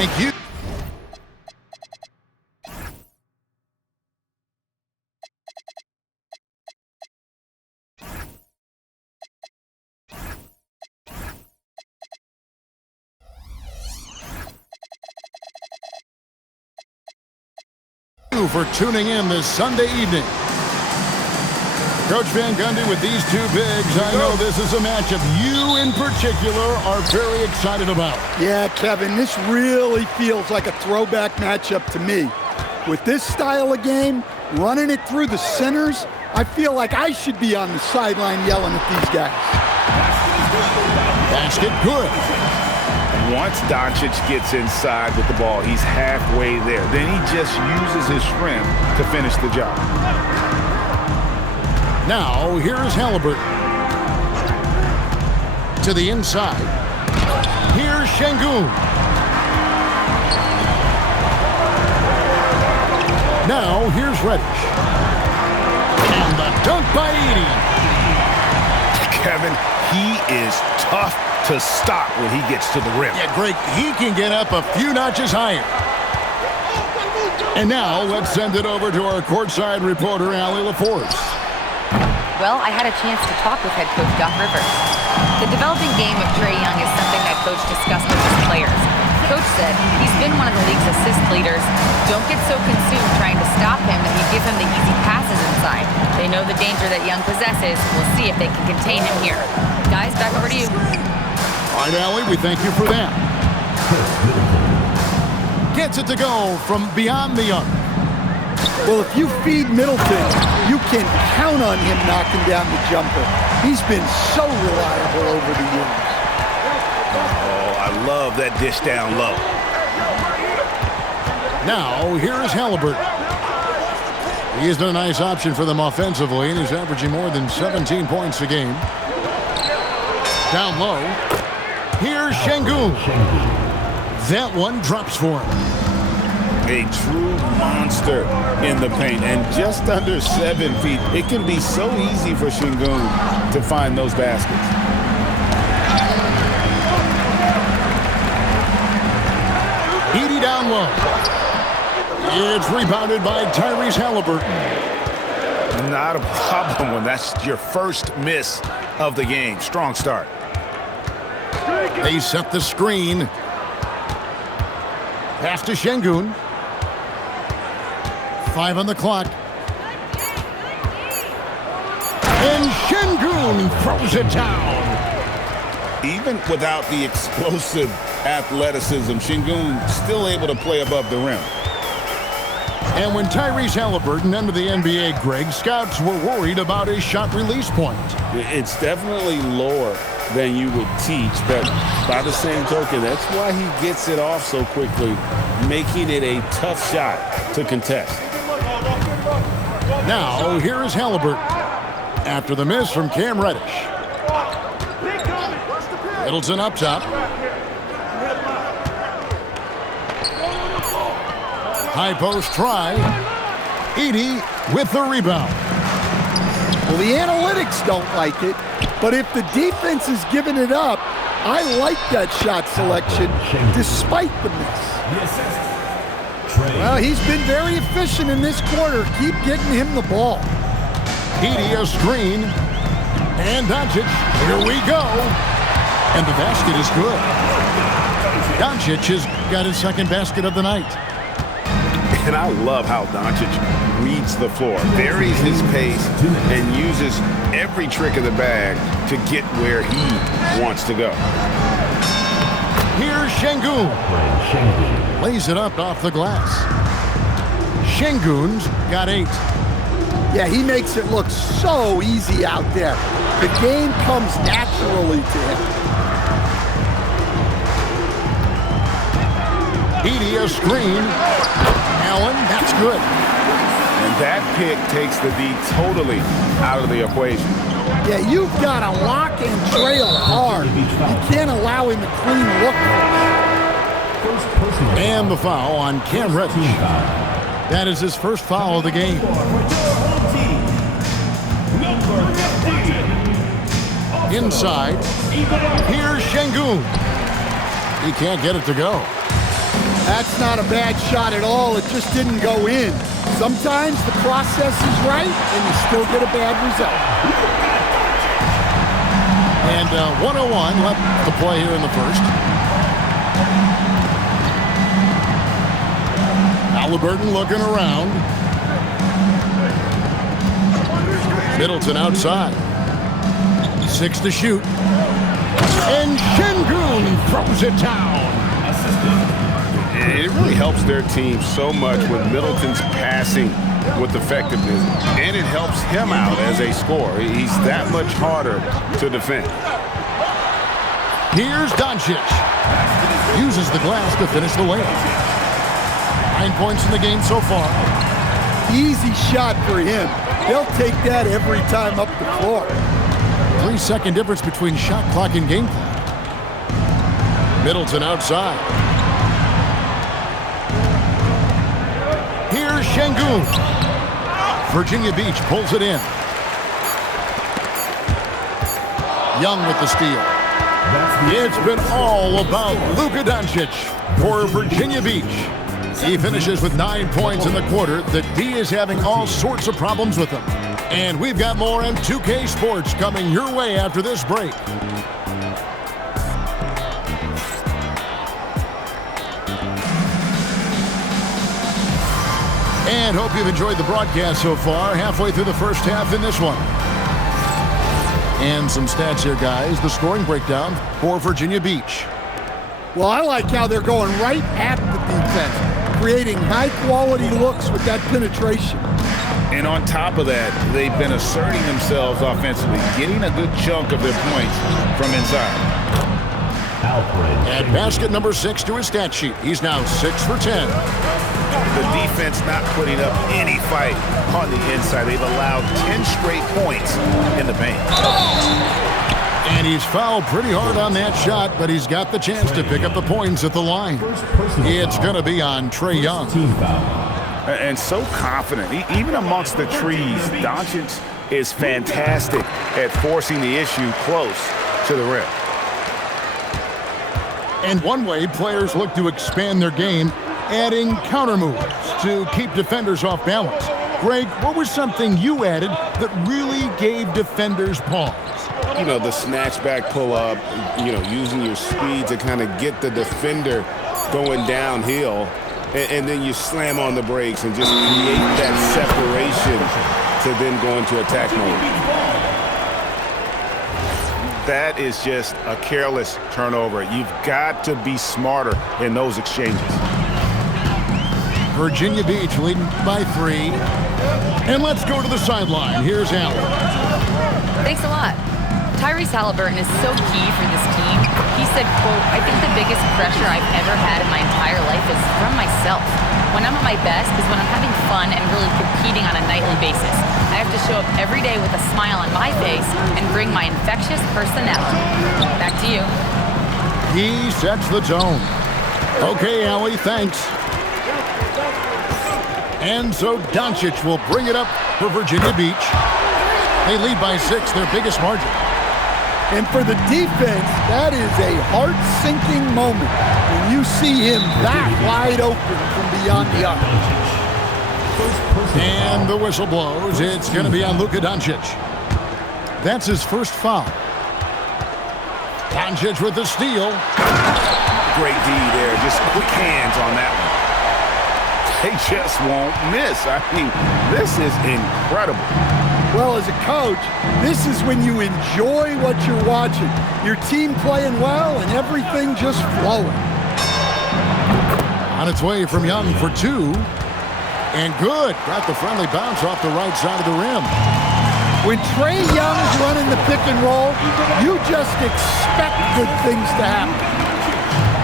Thank you. For tuning in this Sunday evening. Coach Van Gundy with these two bigs. I know this is a matchup you in particular are very excited about. Yeah, Kevin, this really feels like a throwback matchup to me. With this style of game, running it through the centers, I feel like I should be on the sideline yelling at these guys. Basket good. Once Doncic gets inside with the ball, he's halfway there. Then he just uses his strength to finish the job. Now, here's Halliburton. To the inside. Here's Şengün. Now, here's Reddish. And the dunk by Edey. Kevin, he is tough to stop when he gets to the rim. Yeah, Greg, he can get up a few notches higher. And now, let's send it over to our courtside reporter, Allie LaForce. Well, I had a chance to talk with head coach Doc Rivers. The developing game of Trae Young is something that Coach discussed with his players. Coach said he's been one of the league's assist leaders. Don't get so consumed trying to stop him that you give him the easy passes inside. They know the danger that Young possesses. We'll see if they can contain him here. Guys, back over to you. All right, Allie, we thank you for that. Gets it to go from beyond the arc. Well, if you feed Middleton, you can count on him knocking down the jumper. He's been so reliable over the years. Oh, I love that dish down low. Now, here's Halliburton. He has been a nice option for them offensively, and he's averaging more than 17 points a game. Down low. Here's Şengün. That one drops for him. A true monster in the paint, and just under 7 feet. It can be so easy for Şengün to find those baskets. Edey down low. It's rebounded by Tyrese Halliburton. Not a problem when that's your first miss of the game. Strong start. They set the screen. Pass to Şengün. 5 on the clock. And Şengün throws it down. Even without the explosive athleticism, Şengün still able to play above the rim. And when Tyrese Halliburton entered the NBA, Greg, scouts were worried about his shot release point. It's definitely lower than you would teach, but by the same token, that's why he gets it off so quickly, making it a tough shot to contest. Now, here is Halliburton. After the miss from Cam Reddish. Middleton up top. High post try. Edey with the rebound. Well, the analytics don't like it, but if the defense is giving it up, I like that shot selection despite the miss. Well, he's been very efficient in this quarter. Keep getting him the ball. Edey a screen. And Doncic. Here we go. And the basket is good. Doncic has got his second basket of the night. And I love how Doncic reads the floor, varies his pace, and uses every trick of the bag to get where he wants to go. Here's Şengün. Lays it up off the glass. Şengün's got 8. Yeah, he makes it look so easy out there. The game comes naturally to him. Edey a screen. Allen, that's good. And that pick takes the D totally out of the equation. Yeah, you've got to lock and trail hard. You can't allow him to clean look. And the foul on Cam Reddish. That is his first foul of the game. Inside. Here's Şengün. He can't get it to go. That's not a bad shot at all. It just didn't go in. Sometimes the process is right, and you still get a bad result. And 101 left to play here in the first. Halliburton looking around. Middleton outside. 6 to shoot. And Şengün throws it down. It really helps their team so much with Middleton's passing with effectiveness, and it helps him out as a scorer. He's that much harder to defend. Here's Doncic. Uses the glass to finish the layup. 9 points in the game so far. Easy shot for him. They'll take that every time up the floor. 3-second difference between shot clock and game clock. Middleton outside. Here's Şengün. Virginia Beach pulls it in. Young with the steal. It's been all about Luka Doncic for Virginia Beach. He finishes with 9 points in the quarter. The D is having all sorts of problems with him. And we've got more on 2K Sports coming your way after this break. And hope you've enjoyed the broadcast so far. Halfway through the first half in this one. And some stats here, guys. The scoring breakdown for Virginia Beach. Well, I like how they're going right at the defense, creating high-quality looks with that penetration. And on top of that, they've been asserting themselves offensively, getting a good chunk of their points from inside. At basket number 6 to his stat sheet. He's now 6 for 10. The defense not putting up any fight on the inside. They've allowed 10 straight points in the paint. And he's fouled pretty hard on that shot, but he's got the chance to pick up the points at the line. It's going to be on Trae Young. And so confident. Even amongst the trees, Doncic is fantastic at forcing the issue close to the rim. And one way players look to expand their game, adding counter moves to keep defenders off balance. Greg, what was something you added that really gave defenders pause? You know, the snatch back pull up, you know, using your speed to kind of get the defender going downhill, and then you slam on the brakes and just create that separation to then go into attack mode. That is just a careless turnover. You've got to be smarter in those exchanges. Virginia Beach leading by 3. And let's go to the sideline. Here's Allen. Thanks a lot. Tyrese Halliburton is so key for this team. He said, quote, "I think the biggest pressure I've ever had in my entire life is from myself. When I'm at my best is when I'm having fun and really competing on a nightly basis. I have to show up every day with a smile on my face and bring my infectious personality." Back to you. He sets the tone. Okay, Allie, thanks. And so Doncic will bring it up for Virginia Beach. They lead by 6, their biggest margin. And for the defense, that is a heart-sinking moment when you see him that wide open from beyond the arc. And the whistle blows. It's going to be on Luka Doncic. That's his first foul. Doncic with the steal. Great D there. Just quick hands on that one. They just won't miss. I mean, this is incredible. Well, as a coach, this is when you enjoy what you're watching. Your team playing well and everything just flowing. On its way from Young for 2. And good. Got the friendly bounce off the right side of the rim. When Trae Young's running the pick and roll, you just expect good things to happen.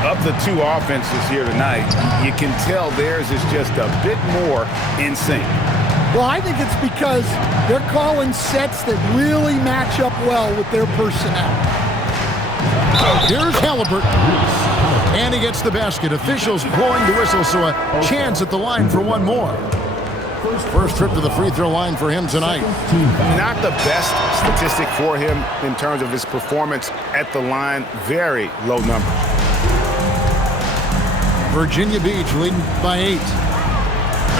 Of the two offenses here tonight, you can tell theirs is just a bit more in sync. Well, I think it's because they're calling sets that really match up well with their personnel. Here's Halliburton. And he gets the basket. Officials blowing the whistle, so a chance at the line for one more. First trip to the free throw line for him tonight. Not the best statistic for him in terms of his performance at the line. Very low number. Virginia Beach leading by 8.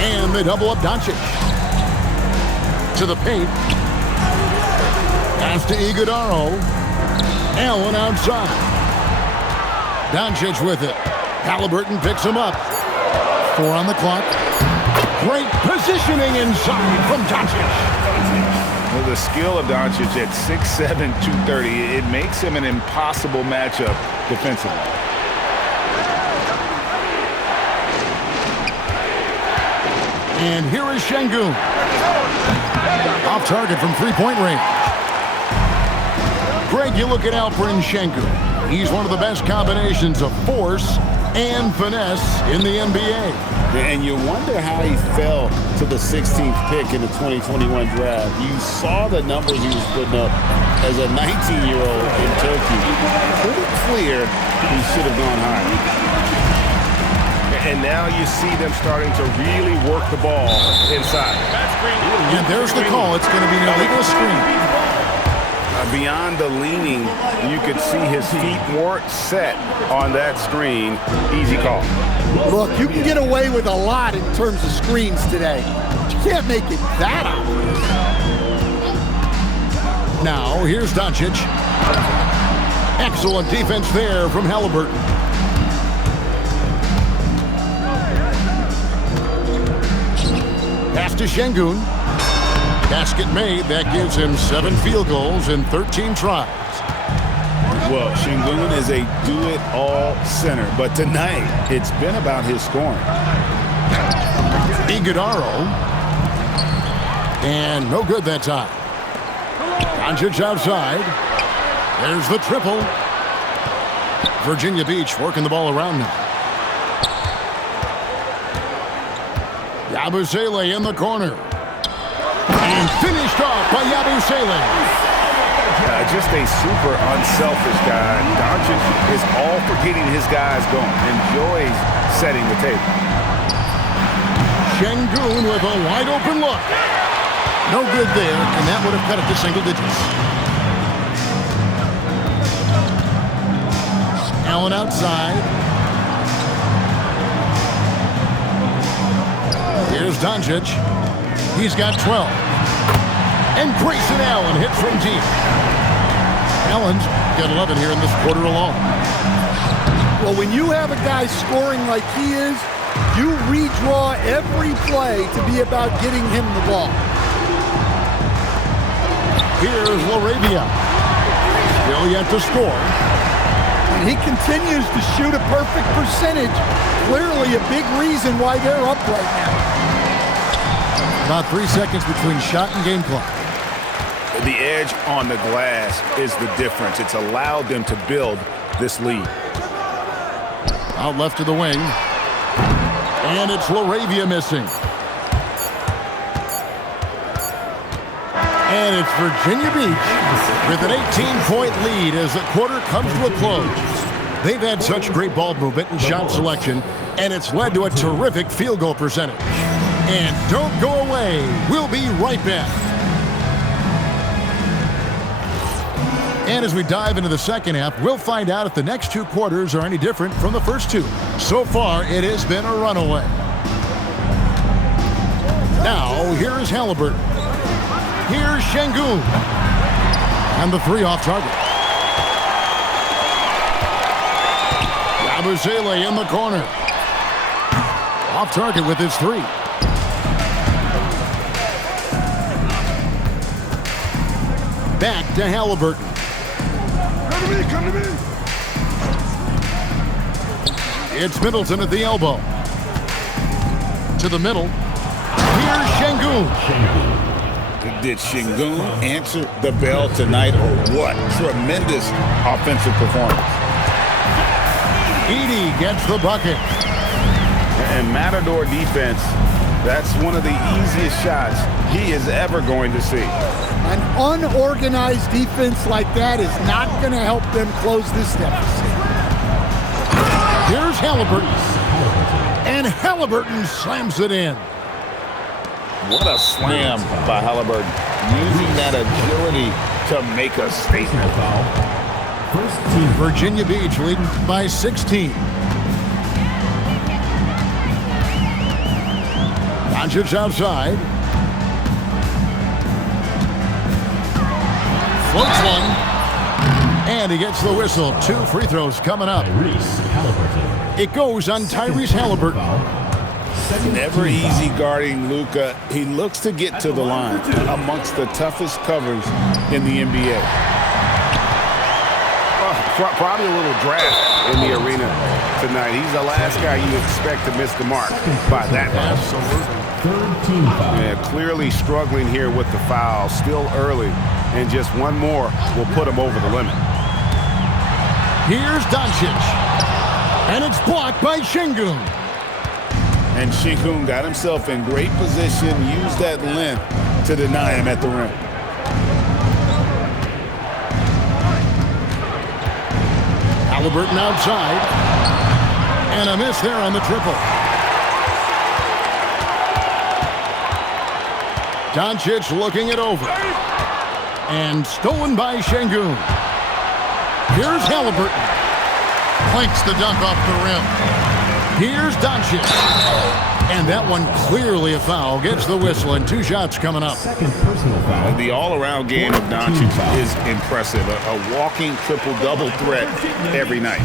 And they double up Doncic. To the paint. Pass to Iguodaro. Allen outside. Doncic with it. Halliburton picks him up. 4 on the clock. Great positioning inside from Doncic. Well, the skill of Doncic at 6'7", 230, it makes him an impossible matchup defensively. And here is Şengün. Off target from three-point range. Greg, you look at Alperen Şengün. He's one of the best combinations of force and finesse in the NBA. And you wonder how he fell to the 16th pick in the 2021 draft. You saw the numbers he was putting up as a 19-year-old in Turkey. Pretty clear he should have gone higher. And now you see them starting to really work the ball inside. And there's the call. It's going to be an illegal screen. Beyond the leaning, you could see his feet weren't set on that screen. Easy call. Look, you can get away with a lot in terms of screens today. But you can't make it that obvious. Now, here's Doncic. Excellent defense there from Halliburton. Pass to Şengün. Basket made. That gives him 7 field goals in 13 tries. Well, Şengün is a do-it-all center, but tonight it's been about his scoring. Iguodaro. And no good that time. Doncic outside. There's the triple. Virginia Beach working the ball around now. Yabusele in the corner. And finished off by Yabusele. Just a super unselfish guy. Doncic is all for getting his guys going. Enjoys setting the table. Şengün with a wide open look. No good there, and that would have cut it to single digits. Allen outside. Here's Doncic. He's got 12. And Grayson Allen hits from deep. Allen's got 11 here in this quarter alone. Well, when you have a guy scoring like he is, you redraw every play to be about getting him the ball. Here's LaRavia. Still yet to score. And he continues to shoot a perfect percentage. Clearly a big reason why they're up right now. About 3 seconds between shot and game clock. The edge on the glass is the difference. It's allowed them to build this lead. Out left to the wing. And it's LaRavia missing. And it's Virginia Beach with an 18-point lead as the quarter comes to a close. They've had such great ball movement and shot selection, and it's led to a terrific field goal percentage. And don't go away. We'll be right back. And as we dive into the second half, we'll find out if the next 2 quarters are any different from the first 2. So far, it has been a runaway. Now, here is Halliburton. Here's Şengün. And the 3 off target. Yabusele in the corner. Off target with his 3. Back to Halliburton. Come to me. It's Middleton at the elbow. To the middle. Here's Şengün. Did Şengün answer the bell tonight, or what? Tremendous offensive performance. Edey gets the bucket. And Matador defense, that's one of the easiest shots he is ever going to see. An unorganized defense like that is not going to help them close this deficit. Here's Halliburton. And Halliburton slams it in. What a slam by Halliburton. Using that agility to make a statement. Virginia Beach leading by 16. Doncic outside. Floats one. And he gets the whistle. 2 free throws coming up. It goes on Tyrese Halliburton. Never easy guarding Luka. He looks to get to the line amongst the toughest covers in the NBA. Probably a little draft in the arena tonight. He's the last guy you expect to miss the mark by that much. Yeah, clearly struggling here with the foul. Still early, and just one more will put him over the limit. Here's Doncic. And it's blocked by Sengun. And Sengun got himself in great position, used that length to deny him at the rim. Halliburton outside. And a miss there on the triple. Doncic looking it over. And stolen by Sengun. Here's Halliburton. Clinks the dunk off the rim. Here's Doncic. And that one clearly a foul. Gets the whistle, and 2 shots coming up. The all-around game of Doncic is impressive. A walking triple-double threat every night.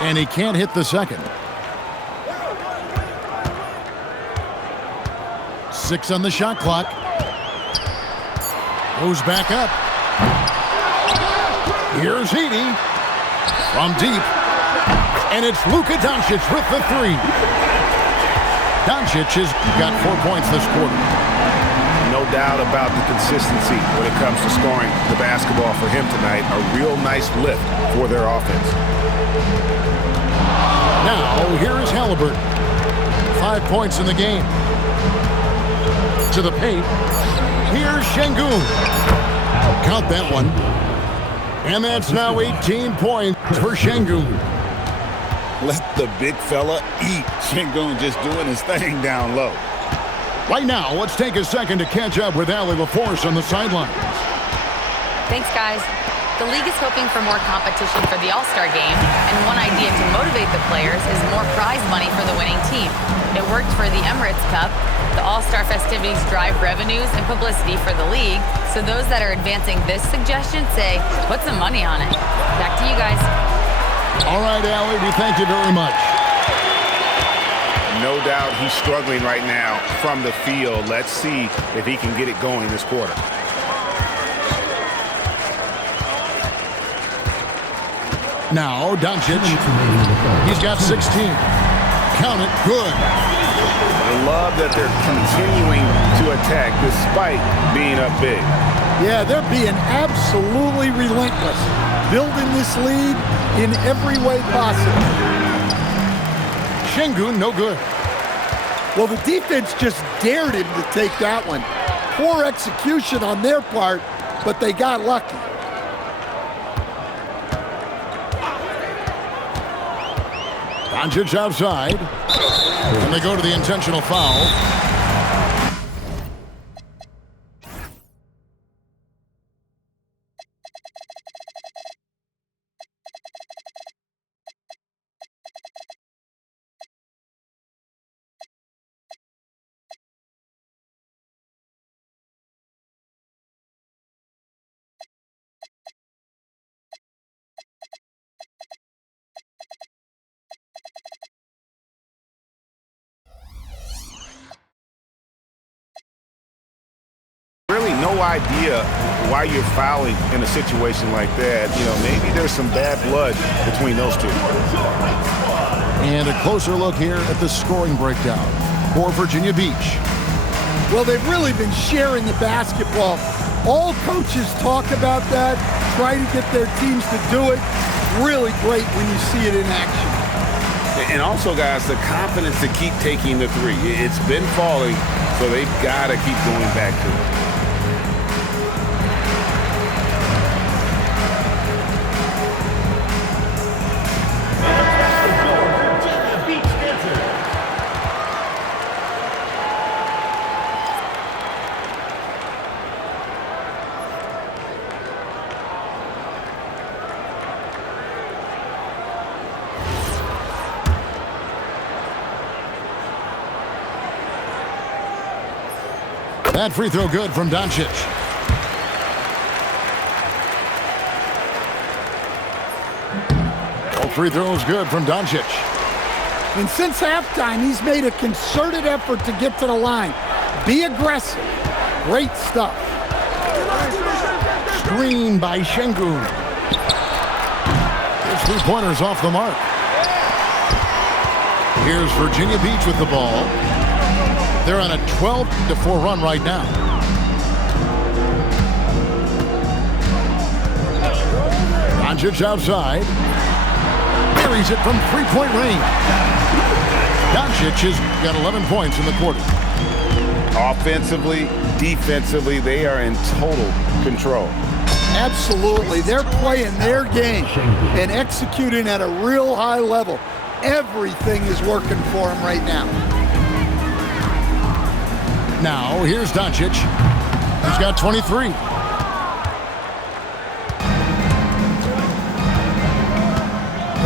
And he can't hit the second. 6 on the shot clock. Goes back up. Here's Heaney from deep. And it's Luka Doncic with the 3. Doncic has got 4 points this quarter. No doubt about the consistency when it comes to scoring the basketball for him tonight. A real nice lift for their offense. Now, here is Halliburton. 5 points in the game. To the paint. Here's Sengun. Count that one. And that's now 18 points for Sengun. Let the big fella eat. Sengun just doing his thing down low. Right now, let's take a second to catch up with Allie LaForce on the sidelines. Thanks, guys. The league is hoping for more competition for the All-Star game, and one idea to motivate the players is more prize money for the winning team. It worked for the Emirates Cup. The All-Star festivities drive revenues and publicity for the league, so those that are advancing this suggestion say, put some money on it. Back to you guys. All right, Allie, we thank you very much. No doubt he's struggling right now from the field. Let's see if he can get it going this quarter. Now, Doncic. He's got 16. Count it. Good. I love that they're continuing to attack despite being up big. Yeah, they're being absolutely relentless. Building this lead in every way possible. Sengun, no good. Well, the defense just dared him to take that one. Poor execution on their part, but they got lucky. Doncic outside. And they go to the intentional foul. Really no idea why you're fouling in a situation like that. You know, maybe there's some bad blood between those two. And a closer look here at the scoring breakdown for Virginia Beach. Well, they've really been sharing the basketball. All coaches talk about that, try to get their teams to do it. Really great when you see it in action. And also, guys, the confidence to keep taking the 3. It's been falling, so they've got to keep going back to it. That free throw good from Doncic. All free throws good from Doncic. And since halftime, he's made a concerted effort to get to the line. Be aggressive. Great stuff. Screen by Şengün. His three-pointers off the mark. Here's Virginia Beach with the ball. They're on a 12-4 run right now. Doncic outside. Buries it from three-point range. Doncic has got 11 points in the quarter. Offensively, defensively, they are in total control. Absolutely. They're playing their game and executing at a real high level. Everything is working for them right now. Now, here's Doncic. He's got 23.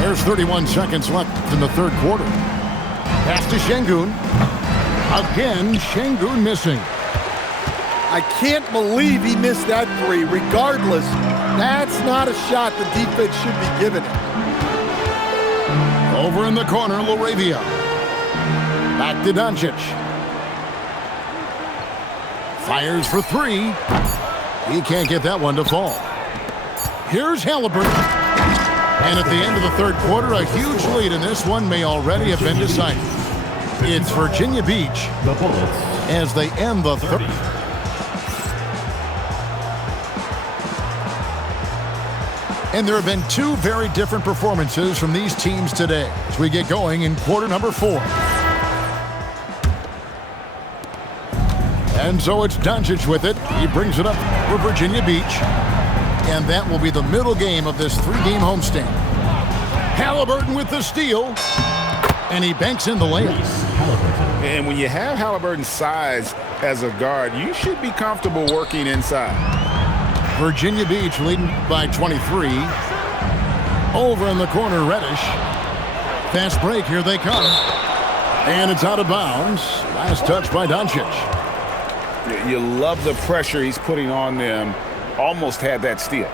There's 31 seconds left in the third quarter. Pass to Şengün. Again, Şengün missing. I can't believe he missed that three. Regardless, that's not a shot the defense should be giving him. Over in the corner, LaRavia. Back to Doncic. Fires for three. He can't get that one to fall. Here's Halliburton. And at the end of the third quarter, a huge lead in this one may already have been decided. It's Virginia Beach as they end the third. And there have been two very different performances from these teams today as we get going in quarter number 4. And so it's Doncic with it. He brings it up for Virginia Beach. And that will be the middle game of this 3-game homestand. Halliburton with the steal. And he banks in the layup. And when you have Halliburton's size as a guard, you should be comfortable working inside. Virginia Beach leading by 23. Over in the corner, Reddish. Fast break, here they come. And it's out of bounds. Last touch by Doncic. You love the pressure he's putting on them. Almost had that steal.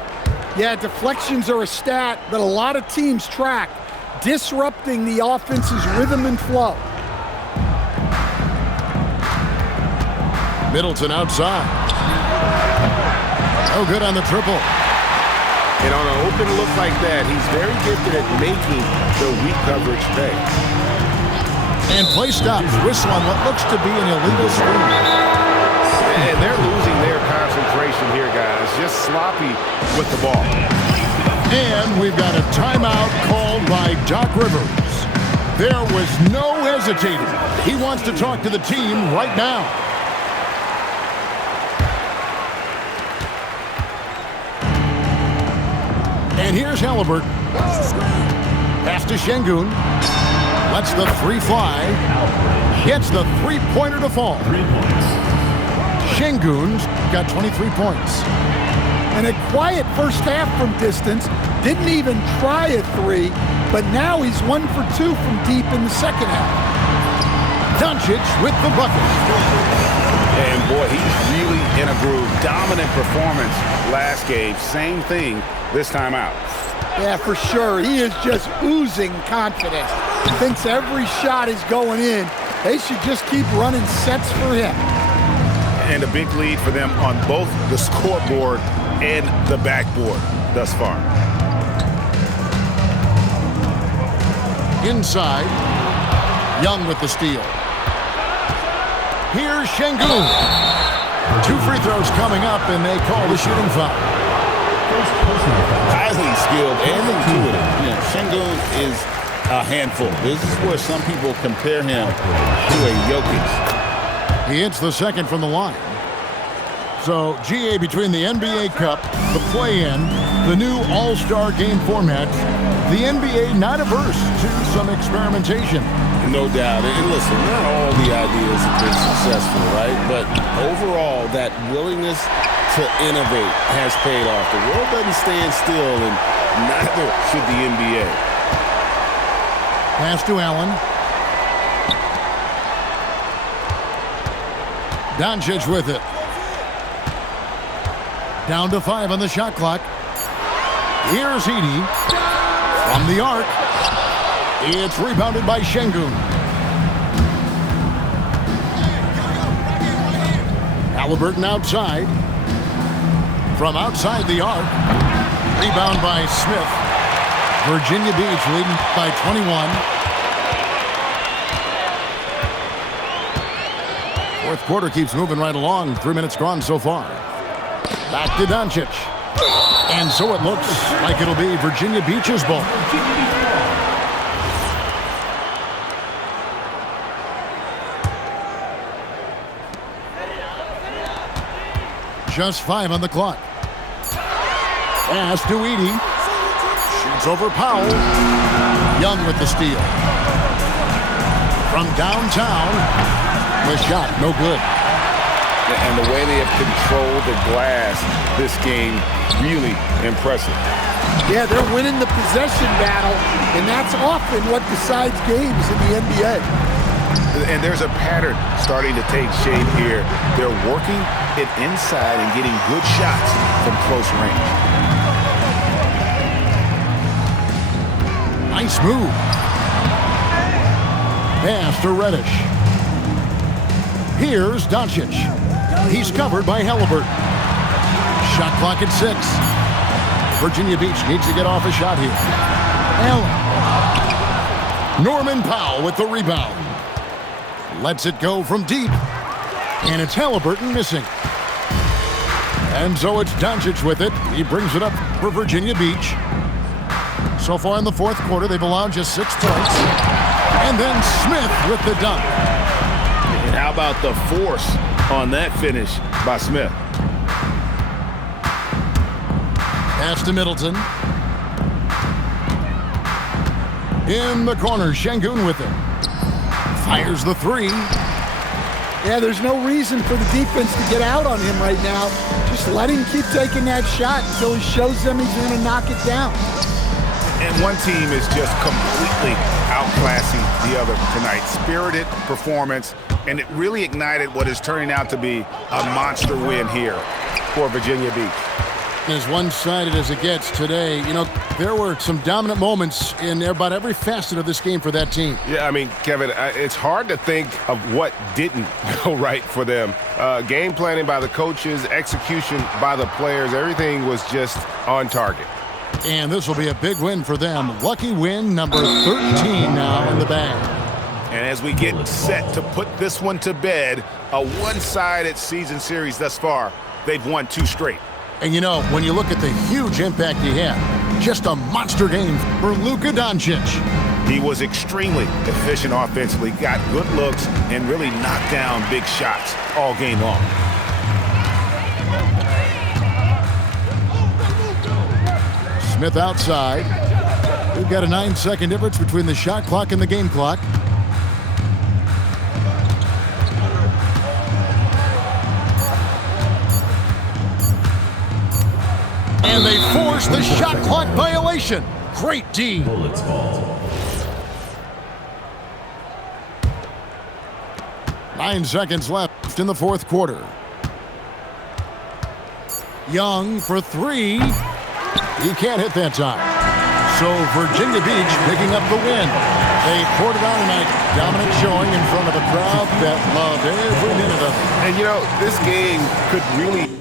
Yeah, deflections are a stat that a lot of teams track, disrupting the offense's rhythm and flow. Middleton outside. No good on the triple. And on an open look like that, he's very gifted at making the weak coverage pay. And play stops. Whistle on what looks to be an illegal screen. And they're losing their concentration here, guys. Just sloppy with the ball. And we've got a timeout called by Doc Rivers. There was no hesitating. He wants to talk to the team right now. And here's Halliburton. Pass to Şengün. Lets the three fly. Gets the three-pointer to fall. 3 points. Şengün's got 23 points. And a quiet first half from distance. Didn't even try a three, but now he's 1 for 2 from deep in the second half. Doncic with the bucket. And boy, he's really in a groove. Dominant performance last game. Same thing this time out. Yeah, for sure. He is just oozing confidence. Thinks every shot is going in. They should just keep running sets for him. And a big lead for them on both the scoreboard and the backboard thus far. Inside. Young with the steal. Here's Şengün. 2 free throws coming up, and they call the shooting foul. Highly skilled and intuitive. You know, Şengün is a handful. This is where some people compare him to a Jokic. He hits the second from the line. So, GA, between the NBA Cup, the play-in, the new All-Star game format, the NBA not averse to some experimentation. No doubt. And listen, not all the ideas have been successful, right? But overall, that willingness to innovate has paid off. The world doesn't stand still, and neither should the NBA. Pass to Allen. Doncic with it. Down to 5 on the shot clock. Here's Edey from the arc. It's rebounded by Şengün. Haliburton outside. From outside the arc. Rebound by Smith. Virginia Beach leading by 21. Fourth quarter keeps moving right along. 3 minutes gone so far. Back to Doncic. And so it looks like it'll be Virginia Beach's ball. Just 5 on the clock. Pass to Edey. Shoots over Powell. Young with the steal. From downtown. The shot, no good. And the way they have controlled the glass this game, really impressive. Yeah, they're winning the possession battle, and that's often what decides games in the NBA. And there's a pattern starting to take shape here. They're working it inside and getting good shots from close range. Nice move. Pass to Reddish. Here's Doncic. He's covered by Haliburton. Shot clock at 6. Virginia Beach needs to get off a shot here. Allen. Norman Powell with the rebound. Lets it go from deep. And it's Haliburton missing. And so it's Doncic with it. He brings it up for Virginia Beach. So far in the fourth quarter, they've allowed just 6 points. And then Smith with the dunk. And how about the force on that finish by Smith? Pass to Middleton. In the corner, Şengün with it. Fires the 3. Yeah, there's no reason for the defense to get out on him right now. Just let him keep taking that shot until he shows them he's going to knock it down. And one team is just completely outclassing the other tonight. Spirited performance, and it really ignited what is turning out to be a monster win here for Virginia Beach. As one-sided as it gets today, you know, there were some dominant moments in about every facet of this game for that team. Yeah, I mean, Kevin, it's hard to think of what didn't go right for them. Game planning by the coaches, execution by the players, everything was just on target. And this will be a big win for them. Lucky win number 13 now in the bag. And as we get set to put this one to bed, a one-sided season series thus far, they've won 2 straight. And you know, when you look at the huge impact he had, just a monster game for Luka Doncic. He was extremely efficient offensively, got good looks, and really knocked down big shots all game long. Smith outside. We've got a 9-second difference between the shot clock and the game clock. And they force the shot clock violation. Great D. Bullets fault. 9 seconds left in the fourth quarter. Young for 3. He can't hit that time. So Virginia Beach picking up the win. They poured it on tonight. Dominant showing in front of a crowd that loved every minute of it. And, you know, this game could really